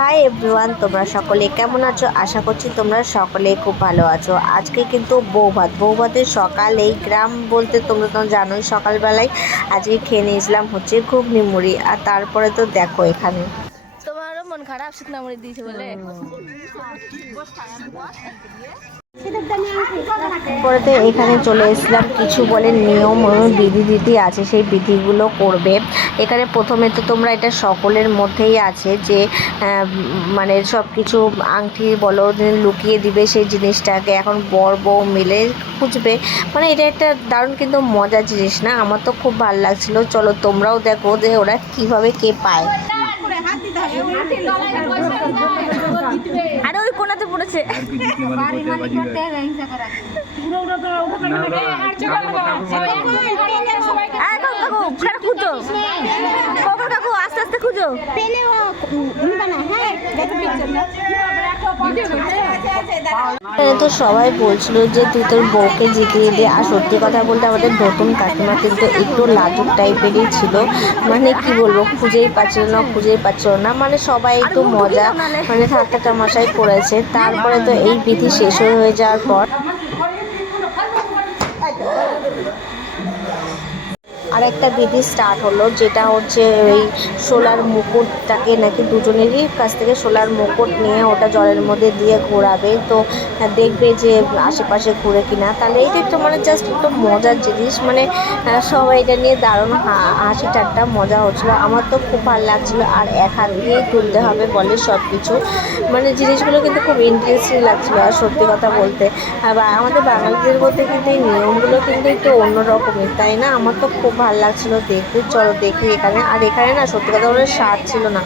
Hi everyone, তোমরা সকলে কেমন আছো? আশা করছি তোমরা সকলেই খুব ভালো আছো। আজকে কিন্তু বৌভাতের সকাল, এই গ্রাম বলতে তোমরা তো জানোই, সকালবেলায় আজকে খেয়ে নিয়েছিলাম হচ্ছে ঘুগনি মুড়ি। আর তারপরে তো দেখো এখানে তোমারও মন খারাপ শুকনা মুড়ি দিয়েছে বলে। পরে তো এখানে চলে এসেছিলাম, কিছু বলে নিয়ম বিধি আছে, সেই বিধিগুলো করবে এখানে। প্রথমে তো তোমরা এটা সকলের মধ্যেই আছে যে মানে সব কিছু আংটি বলো লুকিয়ে দিবে সেই জিনিসটাকে, এখন বর বউ মিলে খুঁজবে। মানে এটা একটা দারুণ কিন্তু মজার জিনিস না? আমার তো খুব ভালো লাগছিল। চলো তোমরাও দেখো যে ওরা কিভাবে কে পায়। আরে ওই কোনাতে পড়েছে। কাকু আস্তে আস্তে খুঁজো। তো সবাই বলছিল যে তুই তোর বউকে জিতিয়ে দে। আর সত্যি কথা বলতে আমাদের নতুন কাকিমা কিন্তু একটু লাজুক টাইপেরই ছিল। মানে কি বলবো, খুঁজেই পাচ্ছিল না। মানে সবাই একটু মজা মানে ঠাট্টা তামাশাই করেছে। তারপরে তো এই বিধি শেষ হয়ে যাওয়ার পর আর একটা বিধি স্টার্ট হলো, যেটা হচ্ছে ওই সোলার মুকুটটাকে নাকি দুজনেরই কাছ থেকে সোলার মুকুট নিয়ে ওটা জলের মধ্যে দিয়ে ঘোরাবে। তো দেখবে যে আশেপাশে ঘুরে কিনা। তাহলে এটা একটু মানে জাস্ট একটু মজার জিনিস। মানে সবাই এটা নিয়ে দারুণ হাসি ঠাট্টা মজা হচ্ছিলো। আমার তো খুব ভালো লাগছিলো। আর এক হাত দিয়েই তুলতে হবে বলে সব কিছু, মানে জিনিসগুলো কিন্তু খুব ইন্টারেস্টিং লাগছিলো। আর সত্যি কথা বলতে আমাদের বাঙালিদের মধ্যে কিন্তু এই নিয়মগুলো কিন্তু একটু অন্যরকমের, তাই না? আমার তো খুব ভালো লাগছিলো দেখতে। চলো দেখি এখানে। আর এখানে না সত্যি কথা বলে স্বাদ ছিল না।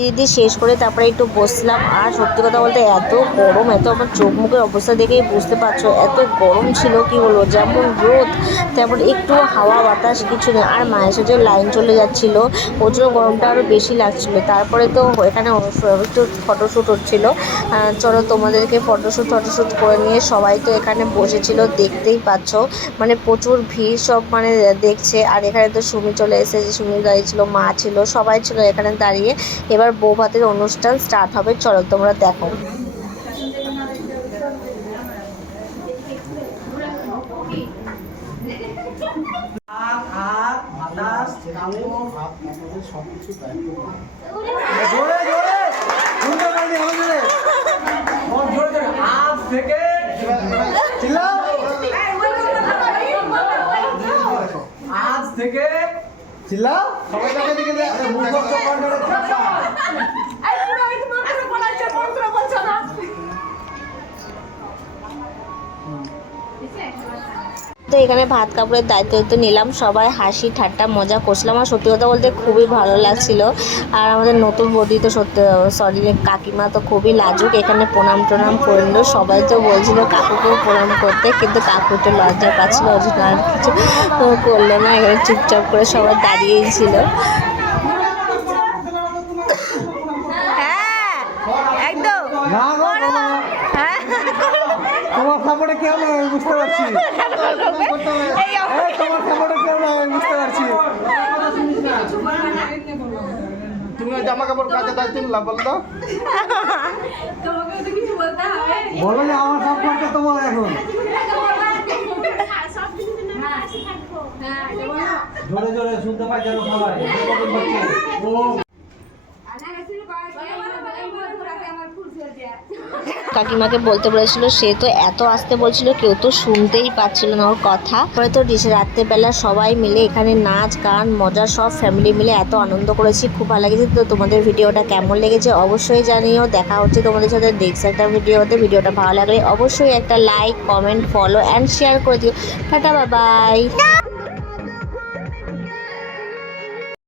দিদি শেষ করে তারপরে একটু বসলাম। আর সত্যি কথা বলতে এত গরম, এত আমার চোখ মুখের অবস্থা দেখেই বুঝতে পারছো এত গরম ছিল। কি বলবো, যেমন রোদ তেমন একটু হাওয়া বাতাস কিছু নেই। আর মায়ের সাথে লাইন চলে যাচ্ছিলো, ওর জন্য গরমটা আরও বেশি লাগছিলো। তারপরে তো এখানে একটু ফটোশ্যুট হচ্ছিলো। চলো তোমাদেরকে ফটোশ্যুট করে নিয়ে সবাই তো এখানে বসেছিল, দেখতেই পাচ্ছ। মানে প্রচুর ভিড়, সব মানে দেখছে। আর এখানে তো সুমি চলে এসেছে, সুমি দাঁড়িয়েছিল, মা ছিল, সবাই ছিল এখানে দাঁড়িয়ে। এবার বৌভাতের অনুষ্ঠান স্টার্ট হবে, চলো তোমরা দেখো। আজ থেকে চিল্লাও সবাই তাকে দিকে দে। আরে মুখস্থ কন্ট্রোলে থাকা এই পুরো আমি তো মন্ত্র বলাচ্ছি, মন্ত্র বলছো না। তো এখানে ভাত কাপড়ের দায়িত্ব নিলাম, সবাই হাসি ঠাট্টা মজা করছিলাম। আর সত্যি কথা বলতে খুবই ভালো লাগছিল। আর আমাদের নতুন বৌদি তো সত্যি কাকিমা তো খুবই লাজুক, এখানে প্রণাম করলো। সবাই তো বলছিল কাকুকেও প্রণাম করতে, কিন্তু কাকু একটু লজ্জা পাচ্ছিল, ওই জন্য আর কিছু করলো না। এখানে চুপচাপ করে সবাই দাঁড়িয়েই ছিল। তোমার সাপোর্টে কেউ না, আমি বুঝতে পারছি। তোমার সাপোর্টে কেউ না, আমি বুঝতে পারছি। তুমি জামা কাপড় কাচে দায়িত্ব নিলাম, বলো তো। বলো যে আমার সাপোর্টটা তোমার এখন। জোরে জোরে শুনতে পাই যেন সবাই। কাকিমাকে বলতে বলেছিল, সে তো এত আসতে বলছিল, কেউ তো শুনতেই পাচ্ছিল না ওর কথা। পরে তো রাত্রেবেলা সবাই মিলে এখানে নাচ গান মজা, সব ফ্যামিলি মিলে এত আনন্দ করেছি, খুব ভালো লেগেছে। তো তোমাদের ভিডিওটা কেমন লেগেছে অবশ্যই জানিও। দেখা হচ্ছে তোমাদের সাথে নেক্সট একটা ভিডিওটা ভালো লাগলে অবশ্যই একটা like comment follow and share করে দিও। Tata, bye bye.